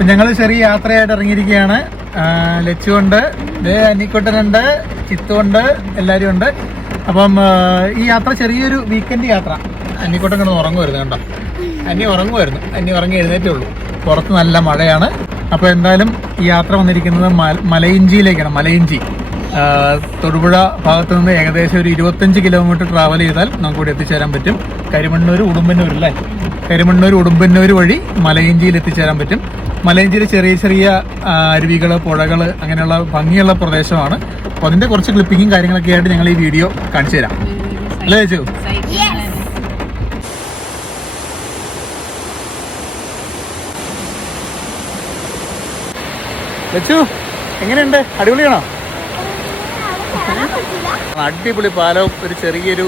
അപ്പം ഞങ്ങൾ ചെറിയ യാത്രയായിട്ട് ഇറങ്ങിയിരിക്കുകയാണ്. ലച്ചുണ്ട് ദേ അന്നിക്കുട്ടനുണ്ട് ചിത്തുണ്ട് എല്ലാവരും ഉണ്ട് അപ്പം ഈ യാത്ര ചെറിയൊരു വീക്കെൻഡ് യാത്ര. അന്നിക്കുട്ടൻ കിടന്ന് ഉറങ്ങുമായിരുന്നു കേട്ടോ അന്നി ഉറങ്ങുമായിരുന്നു അന്നി ഉറങ്ങി എഴുന്നേറ്റേ ഉള്ളൂ. പുറത്ത് നല്ല മഴയാണ്. അപ്പോൾ എന്തായാലും ഈ യാത്ര വന്നിരിക്കുന്നത് മലയിഞ്ചിയിലേക്കാണ് മലയിഞ്ചി. തൊടുപുഴ ഭാഗത്ത് നിന്ന് ഏകദേശം ഒരു ഇരുപത്തഞ്ച് കിലോമീറ്റർ ട്രാവൽ ചെയ്താൽ നമുക്ക് ഇവിടെ എത്തിച്ചേരാൻ പറ്റും. കരിമണ്ണൂർ ഉടുമ്പന്നൂർ അല്ലേ? കരിമണ്ണൂർ ഉടുമ്പന്നൂർ വഴി മലയിഞ്ചിയിൽ എത്തിച്ചേരാൻ പറ്റും. മലയിഞ്ചിയിൽ ചെറിയ ചെറിയ അരുവികൾ പുഴകൾ അങ്ങനെയുള്ള ഭംഗിയുള്ള പ്രദേശമാണ്. അപ്പോൾ അതിന്റെ കുറച്ച് ക്ലിപ്പിങ്ങും കാര്യങ്ങളൊക്കെ ആയിട്ട് ഞങ്ങൾ ഈ വീഡിയോ കാണിച്ചു തരാം. അല്ലേ ചേച്ചു? ലച്ചു എങ്ങനെയുണ്ട്? അടിപൊളിയാണോ? അടിപൊളി പാലവും ഒരു ചെറിയൊരു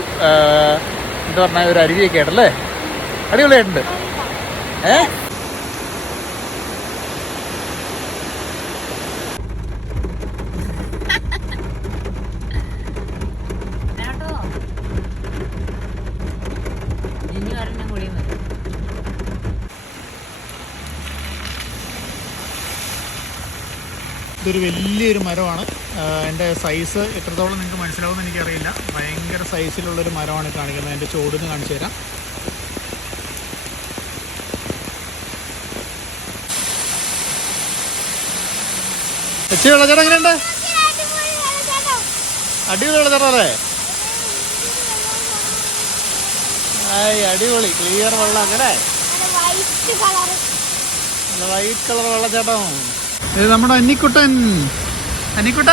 എന്താ പറഞ്ഞ ഒരു അരുവിയൊക്കെ ആയിട്ടല്ലേ? അടിപൊളിയായിട്ടുണ്ട്. ഏ? ഇതൊരു വലിയൊരു മരമാണ്. എന്റെ സൈസ് എത്രത്തോളം നിങ്ങൾക്ക് മനസ്സിലാവുമെന്ന് എനിക്കറിയില്ല. ഭയങ്കര സൈസിലുള്ളൊരു മരമാണ് കാണിക്കുന്നത്. എന്റെ ചോടിന് കാണിച്ചു തരാം. ചേച്ചി വെള്ളച്ചാട്ടം എങ്ങനെയുണ്ട്? അടിപൊളി വെള്ളച്ചാട്ടം അല്ലേ? ആയി അടിപൊളി. ക്ലിയർ വെള്ളം അങ്ങനെ വൈറ്റ് കളർ വെള്ളച്ചാട്ടം. ഇത് നമ്മുടെ അന്നിക്കുട്ടൻ. അന്നിക്കുട്ട.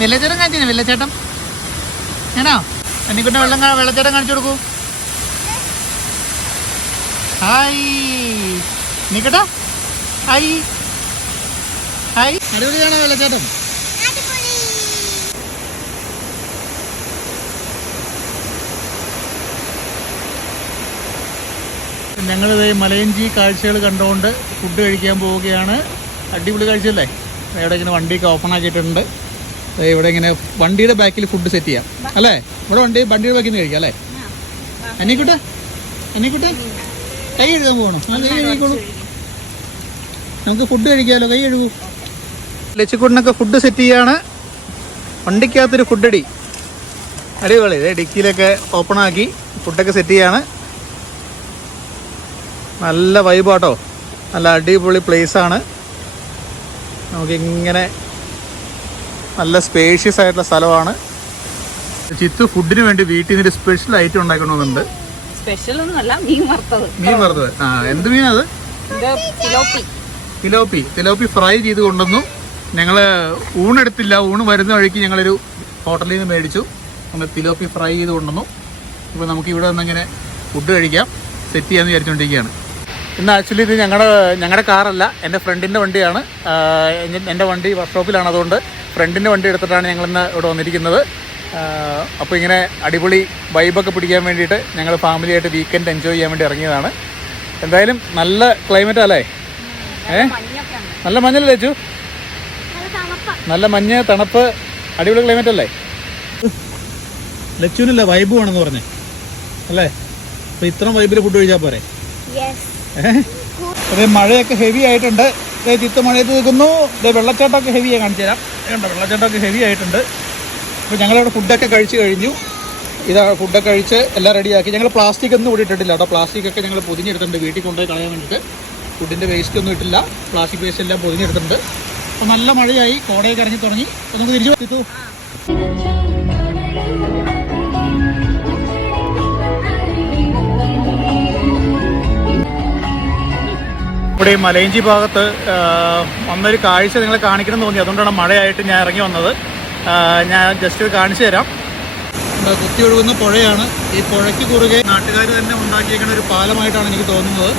വെള്ളച്ചേട്ടൻ കാണിച്ചു വെള്ളച്ചേട്ടൻ ഞാനോ? അന്നിക്കുട്ടൻ വെള്ളം വെള്ളച്ചേട്ടൻ വെള്ളച്ചാട്ടം കാണിച്ചു കൊടുക്കൂ. ഹായ്. അന്നിക്കുട്ട. ഹായ്. ഹായ്. അടിപൊളിയാണോ വെള്ളച്ചാട്ടം? ഞങ്ങളിത് മലയഞ്ചി കാഴ്ചകൾ കണ്ടുകൊണ്ട് ഫുഡ് കഴിക്കാൻ പോവുകയാണ്. അടിപൊളി കാഴ്ചയല്ലേ? ഇവിടെ ഇങ്ങനെ വണ്ടിയൊക്കെ ഓപ്പൺ ആക്കിയിട്ടുണ്ട്. ഇവിടെ ഇങ്ങനെ വണ്ടിയുടെ ബാക്കിൽ ഫുഡ് സെറ്റ് ചെയ്യാം. അല്ലേ? ഇവിടെ വണ്ടി വണ്ടിയുടെ ബാക്കിൽ നിന്ന് കഴിക്കാം അല്ലേ? അനിക്കുട്ടെ? അനിക്കുട്ടെ? കൈ കഴുകാൻ പോകണം? കൈ കഴുകിക്കോളൂ. നമുക്ക് ഫുഡ് കഴിക്കാമല്ലോ കൈ കഴുകൂ. ലച്ചിക്കുട്ടനൊക്കെ ഫുഡ് സെറ്റ് ചെയ്യാണ്. വണ്ടിക്കകത്തൊരു അടി. അടിപൊളി. ഡിക്കിയിലൊക്കെ ഓപ്പൺ ആക്കി ഫുഡൊക്കെ സെറ്റ് ചെയ്യാണ്. നല്ല വൈബാട്ടോ നല്ല അടിപൊളി place ആണ്. നമുക്കിങ്ങനെ നല്ല സ്പേഷ്യസ് ആയിട്ടുള്ള സ്ഥലമാണ്. ചിത്തു ഫുഡിന് വേണ്ടി വീട്ടിൽ നിന്ന് സ്പെഷ്യൽ ഐറ്റം ഉണ്ടാക്കണമെന്നുണ്ട്. സ്പെഷ്യൽ ഒന്നുമല്ല മീൻ വറുത്തത്. മീൻ വറുത്തത്. ആ എന്ത് മീനത് തിലോപ്പി. തിലോപ്പി. ഫ്രൈ ചെയ്ത് കൊണ്ടുവന്നു. ഞങ്ങൾ ഊണെടുത്തില്ല ഊണ് വരുന്ന വഴിക്ക് ഞങ്ങളൊരു ഹോട്ടലിൽ നിന്ന് മേടിച്ചു. നമ്മൾ തിലോപ്പി ഫ്രൈ ചെയ്ത് കൊണ്ടുവന്നു. അപ്പോൾ നമുക്ക് ഇവിടെ വന്നിങ്ങനെ ഫുഡ് കഴിക്കാം. സെറ്റ് ചെയ്യാമെന്ന് വിചാരിച്ചുകൊണ്ടിരിക്കുകയാണ് ഇന്ന് ആക്ച്വലി ഇത് ഞങ്ങളുടെ ഞങ്ങളുടെ കാറല്ല എന്റെ ഫ്രണ്ടിന്റെ വണ്ടിയാണ്. എന്റെ വണ്ടി വർക്ക്ഷോപ്പിലാണ്. അതുകൊണ്ട് ഫ്രണ്ടിന്റെ വണ്ടി എടുത്തിട്ടാണ് ഞങ്ങളിന്ന് ഇവിടെ വന്നിരിക്കുന്നത്. അപ്പോൾ ഇങ്ങനെ അടിപൊളി വൈബൊക്കെ പിടിക്കാൻ വേണ്ടിയിട്ട് ഞങ്ങൾ ഫാമിലിയായിട്ട് വീക്കെൻഡ് എൻജോയ് ചെയ്യാൻ വേണ്ടി ഇറങ്ങിയതാണ്. എന്തായാലും നല്ല ക്ലൈമറ്റ് അല്ലേ? ഏ? നല്ല മഞ്ഞല്ലേ ചേച്ചു? നല്ല മഞ്ഞ് തണുപ്പ് അടിപൊളി ക്ലൈമറ്റ് അല്ലേ? ലച്ചുവിനല്ലേ വൈബ് വേണമെന്ന് പറഞ്ഞേ. അല്ലേ? അപ്പോൾ ഇത്രയും വൈബിൽ ഫുഡ് കഴിച്ചാൽ പോരെ? അതെ മഴയൊക്കെ ഹെവി ആയിട്ടുണ്ട്. ചിത്ത് മഴയത്ത് നിൽക്കുന്നു. വെള്ളച്ചാട്ടമൊക്കെ ഹെവിയായി കാണിച്ചു തരാം. ഏണ്ട വെള്ളച്ചാട്ടമൊക്കെ ഹെവി ആയിട്ടുണ്ട്. അപ്പോൾ ഞങ്ങളിവിടെ ഫുഡൊക്കെ കഴിച്ചു കഴിഞ്ഞു. ഇതാ ഫുഡൊക്കെ കഴിച്ച് എല്ലാം റെഡിയാക്കി ഞങ്ങൾ പ്ലാസ്റ്റിക് ഒന്നും ഇവിടെ ഇട്ടിട്ടില്ല പ്ലാസ്റ്റിക് ഒക്കെ ഞങ്ങൾ പൊതിഞ്ഞെടുത്തിട്ടുണ്ട് വീട്ടിൽ കൊണ്ടുപോയി കളയാൻ വേണ്ടിയിട്ട്. ഫുഡിന്റെ വേസ്റ്റ് ഒന്നും ഇട്ടില്ല. പ്ലാസ്റ്റിക് വേസ്റ്റ് എല്ലാം പൊതിഞ്ഞെടുത്തിട്ടുണ്ട്. അപ്പോൾ നല്ല മഴയായി. കോടയൊക്കെ ഇറങ്ങി തുടങ്ങി. അപ്പോൾ നമുക്ക് തിരിച്ചു എത്തു ഇവിടെ മലയഞ്ചി ഭാഗത്ത് വന്നൊരു കാഴ്ച നിങ്ങളെ കാണിക്കണം എന്ന് തോന്നി. അതുകൊണ്ടാണ് മഴയായിട്ട് ഞാൻ ഇറങ്ങി വന്നത്. ഞാൻ ജസ്റ്റ് ഇത് കാണിച്ചു തരാം. കുത്തി ഒഴുകുന്ന പുഴയാണ്. ഈ പുഴയ്ക്ക് കുറുകെ നാട്ടുകാർ തന്നെ ഉണ്ടാക്കിയേക്കുന്ന ഒരു പാലമായിട്ടാണ് എനിക്ക് തോന്നുന്നത്.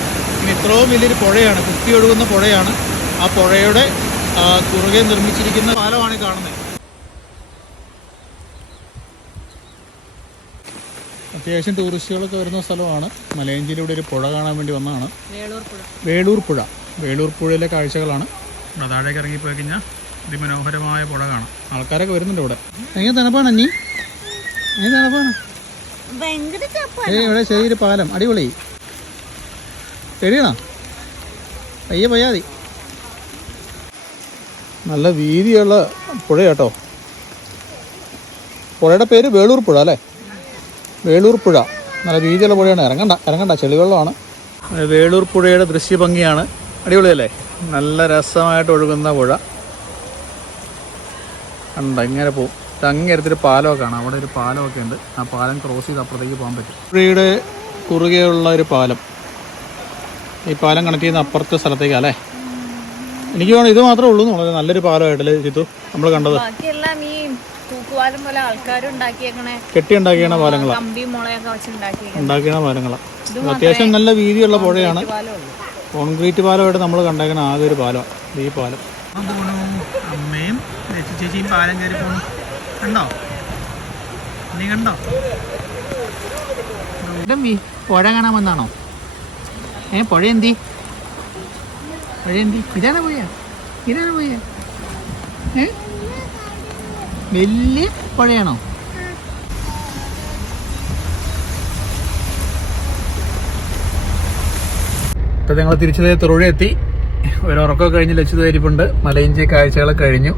ഇത്രയും വലിയൊരു പുഴയാണ് കുത്തി ഒഴുകുന്ന പുഴയാണ്. ആ പുഴയുടെ കുറുകെ നിർമ്മിച്ചിരിക്കുന്ന പാലമാണ് കാണുന്നത്. അത്യാവശ്യം ടൂറിസ്റ്റുകളൊക്കെ വരുന്ന സ്ഥലമാണ്. മലയഞ്ചിയിലൂടെ ഒരു പുഴ കാണാൻ വേണ്ടി വന്നതാണ്. വേളൂർ പുഴ. വേളൂർ പുഴ. വേളൂർ പുഴയിലെ കാഴ്ചകളാണ്. ഇവിടെ താഴേക്ക് ഇറങ്ങിപ്പോയി കഴിഞ്ഞാൽ അതിമനോഹരമായ പുഴ കാണാം. ആൾക്കാരൊക്കെ വരുന്നുണ്ട് ഇവിടെ. എങ്ങനെ തണുപ്പാണ് അഞ്ഞി എങ്ങനെ തണുപ്പാണ്? ഏ ഇവിടെ ചെറിയൊരു പാലം. അടിപൊളി. ശരിയാണോ പയ്യെ പയ്യാതി നല്ല വീതിയുള്ള പുഴ കേട്ടോ പുഴയുടെ പേര് വേളൂർ പുഴ അല്ലേ? വേളൂർ പുഴ. നല്ല വീതിയുള്ള പുഴയാണ്. ഇറങ്ങണ്ട ഇറങ്ങണ്ട. ചെളിവെള്ളമാണ്. വേളൂർ പുഴയുടെ ദൃശ്യഭംഗിയാണ്. അടിപൊളിയല്ലേ? നല്ല രസമായിട്ട് ഒഴുകുന്ന പുഴ. കണ്ട ഇങ്ങനെ പോവും അങ്ങേരത്തിൽ അങ്ങേരത്തൊരു പാലമൊക്കെ ആണ് അവിടെ ഒരു പാലമൊക്കെ ഉണ്ട്. ആ പാലം ക്രോസ് ചെയ്ത് അപ്പുറത്തേക്ക് പോകാൻ പറ്റും. പുഴയുടെ കുറുകെയുള്ള ഒരു പാലം. ഈ പാലം കണക്ട് ചെയ്യുന്ന അപ്പുറത്തെ സ്ഥലത്തേക്കാ അല്ലേ? എനിക്ക് വേണം ഇത് മാത്രമേ ഉള്ളൂ എന്നുള്ളത് നല്ലൊരു പാലമായിട്ടല്ലേ ജിത്തു? നമ്മൾ കണ്ടത്. പോലെ ആൾക്കാർ ഉണ്ടാക്കിയേക്കണേ. കെട്ടി ഉണ്ടാക്കിയാണ് പാലങ്ങളാണ് കമ്പി മുളയൊക്കെ വെച്ച് ഉണ്ടാക്കിയേക്കണേ. ഉണ്ടാക്കിയാണ് പാലങ്ങളാണ് അത്യാവശ്യം നല്ല വീതിയുള്ള പുഴയാണ്. കോൺക്രീറ്റ് പാലമായിട്ട് നമ്മൾ കണ്ടേക്കണ ആകെ ഒരു പാലം. ഈ പാലം. അമ്മയും ചേച്ചിയും പാലം കയറി പോണു. കണ്ടോ? നീ കണ്ടോ? പുഴ കാണാൻ വന്നാണോ? ഏ പുഴ എന്തി? പുഴ എന്തി? ഇതാണ് പുഴ. ഇതാണ് പുഴ. ഏ? വലിയ പുഴയാണോ? ഇപ്പം ഞങ്ങൾ തിരിച്ചത് തൊഴിലെത്തി ഒരു ഉറക്കമൊക്കെ കഴിഞ്ഞ് ലക്ഷ്യതായിരിപ്പുണ്ട് മലയിഞ്ചി കാഴ്ചകളൊക്കെ കഴിഞ്ഞു.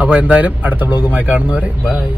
അപ്പോൾ എന്തായാലും അടുത്ത ബ്ലോഗുമായി കാണുന്നവരെ ബൈ